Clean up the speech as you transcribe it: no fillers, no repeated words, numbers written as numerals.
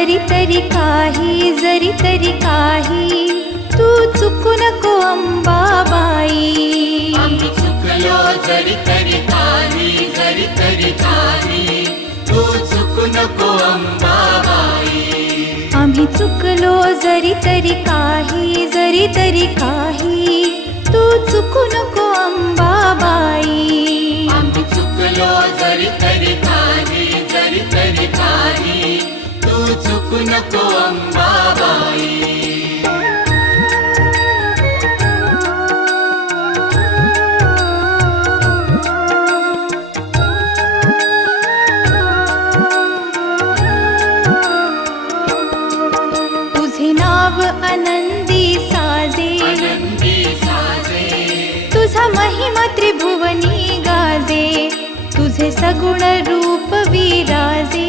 जरी तरी काही तू चुकू नको अंबाबाई. आम्ही चुकलो जरी तरी काही तू चुकू नको अंबाबाई. आम्ही चुकलो जरी तरी काही तू चुकू नको अंबाबाई. आम्ही चुकलो जरी तरी काही तू चुकू नको अंबाबाई. तुझे नाव आनंदी साजे, तुझा महिमा त्रिभुवनी गाजे, तुझे सगुण रूप विराजे.